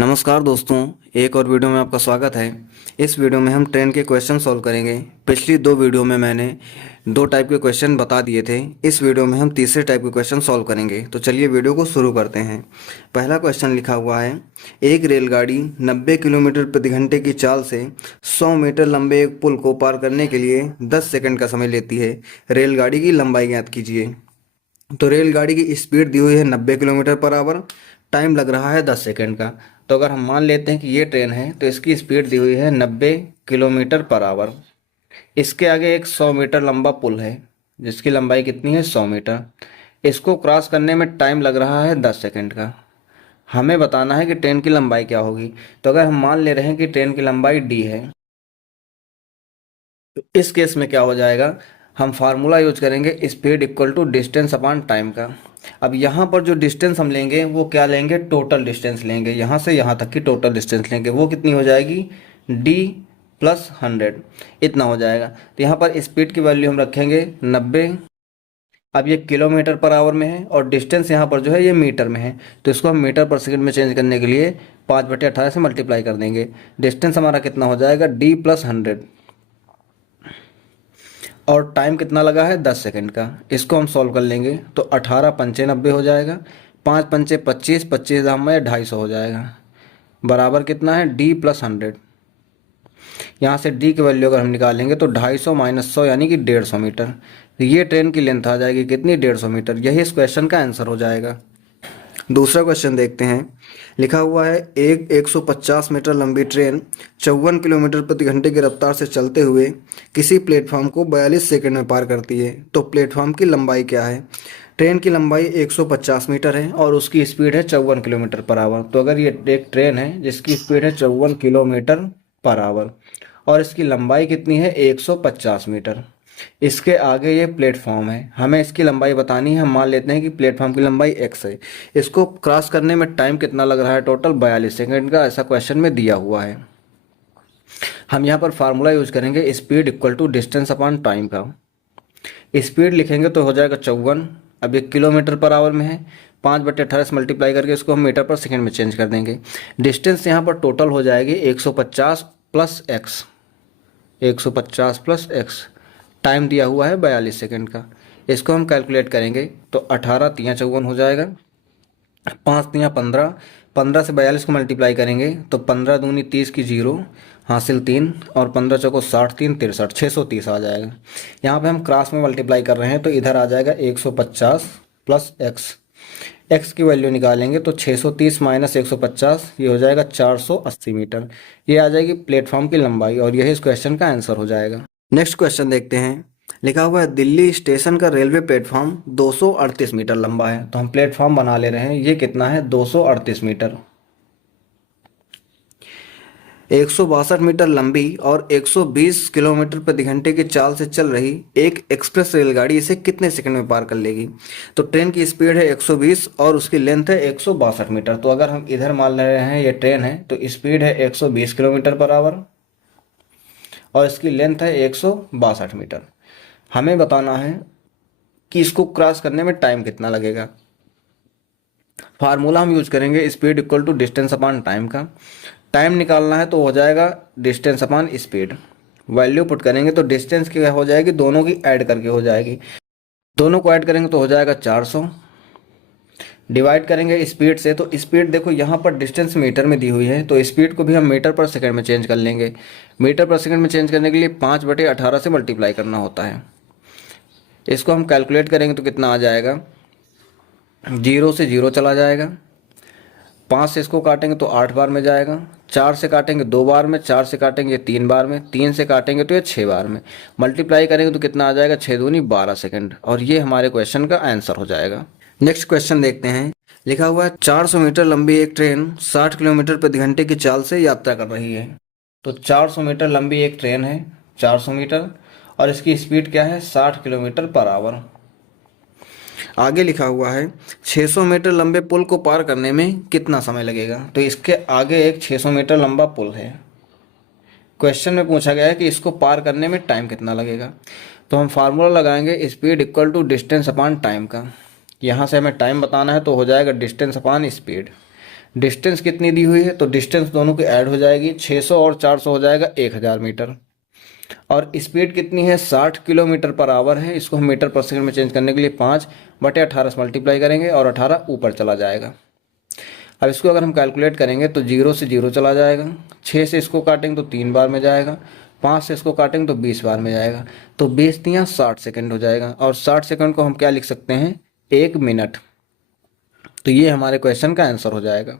नमस्कार दोस्तों, एक और वीडियो में आपका स्वागत है। इस वीडियो में हम ट्रेन के क्वेश्चन सॉल्व करेंगे। पिछली दो वीडियो में मैंने दो टाइप के क्वेश्चन बता दिए थे। इस वीडियो में हम तीसरे टाइप के क्वेश्चन सॉल्व करेंगे। तो चलिए वीडियो को शुरू करते हैं। पहला क्वेश्चन लिखा हुआ है, एक रेलगाड़ी 90 किलोमीटर प्रति घंटे की चाल से 100 मीटर लंबे एक पुल को पार करने के लिए 10 सेकंड का समय लेती है। रेलगाड़ी की लंबाई ज्ञात कीजिए। तो रेलगाड़ी की स्पीड दी हुई है 90 किलोमीटर पर आवर, टाइम लग रहा है 10 सेकंड का। तो अगर हम मान लेते हैं कि ये ट्रेन है तो इसकी स्पीड दी हुई है 90 किलोमीटर पर आवर। इसके आगे एक 100 मीटर लंबा पुल है जिसकी लंबाई कितनी है 100 मीटर। इसको क्रॉस करने में टाइम लग रहा है 10 सेकंड का। हमें बताना है कि ट्रेन की लंबाई क्या होगी। तो अगर हम मान ले रहे हैं कि ट्रेन की लंबाई डी है तो इस केस में क्या हो जाएगा, हम फार्मूला यूज करेंगे speed equal to distance upon time का। अब यहाँ पर जो डिस्टेंस हम लेंगे वो क्या लेंगे, टोटल डिस्टेंस लेंगे। यहाँ से यहाँ तक की टोटल डिस्टेंस लेंगे, वो कितनी हो जाएगी d प्लस 100, इतना हो जाएगा। तो यहाँ पर स्पीड की वैल्यू हम रखेंगे 90। अब ये किलोमीटर पर आवर में है और डिस्टेंस यहाँ पर जो है ये मीटर में है, तो इसको हम मीटर पर सेकंड में चेंज करने के लिए 5/18 से मल्टीप्लाई कर देंगे। डिस्टेंस हमारा कितना हो जाएगा d प्लस 100, और टाइम कितना लगा है 10 सेकंड का। इसको हम सॉल्व कर लेंगे तो 18 पंचे 90 हो जाएगा, 5 पंचे 25, 25 दाम में 250 हो जाएगा, बराबर कितना है d प्लस 100। यहाँ से d की वैल्यू अगर हम निकालेंगे तो 250 माइनस 100 यानी कि 150 मीटर। तो ये ट्रेन की लेंथ आ जाएगी कितनी, 150 मीटर। यही इस क्वेश्चन का आंसर हो जाएगा। दूसरा क्वेश्चन देखते हैं। लिखा हुआ है, एक 150 मीटर लंबी ट्रेन 54 किलोमीटर प्रति घंटे की रफ्तार से चलते हुए किसी प्लेटफॉर्म को 42 सेकंड में पार करती है। तो प्लेटफॉर्म की लंबाई क्या है। ट्रेन की लंबाई 150 मीटर है और उसकी स्पीड है 54 किलोमीटर पर आवर। तो अगर ये एक ट्रेन है जिसकी स्पीड है 54 किलोमीटर पर आवर और इसकी लंबाई कितनी है 150 मीटर, इसके आगे ये प्लेटफॉर्म है, हमें इसकी लंबाई बतानी है। हम मान लेते हैं कि प्लेटफॉर्म की लंबाई x है। इसको क्रॉस करने में टाइम कितना लग रहा है, टोटल 42 सेकंड का, ऐसा क्वेश्चन में दिया हुआ है। हम यहाँ पर फार्मूला यूज करेंगे speed equal to distance upon time का। स्पीड लिखेंगे तो हो जाएगा 54। अब ये किलोमीटर पर आवर में है, 5/18 से मल्टीप्लाई करके इसको हम मीटर पर सेकेंड में चेंज कर देंगे। डिस्टेंस यहाँ पर टोटल हो जाएगी 150 plus x, 150 plus x. Time दिया हुआ है 42 सेकंड का। इसको हम कैलकुलेट करेंगे तो 18 तियाँ 54 हो जाएगा, 5 तियाँ 15, 15 से 42 को मल्टीप्लाई करेंगे तो 15 दूनी 30 की 0 हासिल 3 और 15 चौको 60, 3 63, 630 आ जाएगा। यहाँ पे हम क्रॉस में मल्टीप्लाई कर रहे हैं तो इधर आ जाएगा 150 प्लस एक्स। एक्स की वैल्यू निकालेंगे तो 630 माइनस 150, ये हो जाएगा 480 मीटर। ये आ जाएगी प्लेटफॉर्म की लंबाई और यही इस क्वेश्चन का आंसर हो जाएगा। नेक्स्ट क्वेश्चन देखते हैं। लिखा हुआ है, दिल्ली स्टेशन का रेलवे प्लेटफॉर्म 238 मीटर लंबा है। तो हम प्लेटफॉर्म बना ले रहे हैं, ये कितना है 238 मीटर। 162 मीटर लंबी और 120 किलोमीटर प्रति घंटे की चाल से चल रही एक एक्सप्रेस रेलगाड़ी इसे कितने सेकंड में पार कर लेगी। तो ट्रेन की स्पीड है 120 और उसकी लेंथ है 162 मीटर। तो अगर हम इधर मान ले रहे हैं ये ट्रेन है तो स्पीड है 120 किलोमीटर पर आवर और इसकी लेंथ है 162 मीटर। हमें बताना है कि इसको क्रॉस करने में टाइम कितना लगेगा। फार्मूला हम यूज करेंगे speed equal to distance upon time का। टाइम निकालना है तो हो जाएगा distance upon speed. Value put करेंगे तो डिस्टेंस की हो जाएगी, दोनों की ऐड करके हो जाएगी। दोनों को ऐड करेंगे तो हो जाएगा 400, डिवाइड करेंगे स्पीड से। तो स्पीड देखो यहाँ पर डिस्टेंस मीटर में दी हुई है तो स्पीड को भी हम मीटर पर सेकंड में चेंज कर लेंगे। मीटर पर सेकंड में चेंज करने के लिए 5/18 से मल्टीप्लाई करना होता है। इसको हम कैलकुलेट करेंगे तो कितना आ जाएगा, 0 से 0 चला जाएगा, 5 से इसको काटेंगे तो 8 बार में जाएगा, 4 से काटेंगे 2 बार में, 4 से काटेंगे 3 बार में, 3 से काटेंगे तो ये 6 बार में। मल्टीप्लाई करेंगे तो कितना आ जाएगा, 6 दूनी 12 सेकंड, और ये हमारे क्वेश्चन का आंसर हो जाएगा। नेक्स्ट क्वेश्चन देखते हैं। लिखा हुआ है, 400 मीटर लंबी एक ट्रेन 60 किलोमीटर प्रति घंटे की चाल से यात्रा कर रही है। तो 400 मीटर लंबी एक ट्रेन है, 400 मीटर, और इसकी स्पीड क्या है 60 किलोमीटर पर आवर। आगे लिखा हुआ है, 600 मीटर लंबे पुल को पार करने में कितना समय लगेगा। तो इसके आगे एक 600 मीटर लंबा पुल है। क्वेश्चन में पूछा गया है कि इसको पार करने में टाइम कितना लगेगा। तो हम फार्मूला लगाएंगे speed equal to distance upon time का। यहाँ से हमें टाइम बताना है तो हो जाएगा डिस्टेंस अपॉन स्पीड। डिस्टेंस कितनी दी हुई है, तो डिस्टेंस दोनों की ऐड हो जाएगी, 600 और 400 हो जाएगा 1000 मीटर। और स्पीड कितनी है, 60 किलोमीटर पर आवर है। इसको हम मीटर पर सेकंड में चेंज करने के लिए 5/18 से मल्टीप्लाई करेंगे और 18 ऊपर चला जाएगा। अब इसको अगर हम कैलकुलेट करेंगे तो 0 से 0 चला जाएगा, 6 से इसको काटेंगे तो 3 बार में जाएगा, 5 से इसको काटेंगे तो 20 बार में जाएगा। तो 20 × 60 सेकंड हो जाएगा। और 60 सेकंड को हम क्या लिख सकते हैं, 1 मिनट। तो ये हमारे क्वेश्चन का आंसर हो जाएगा।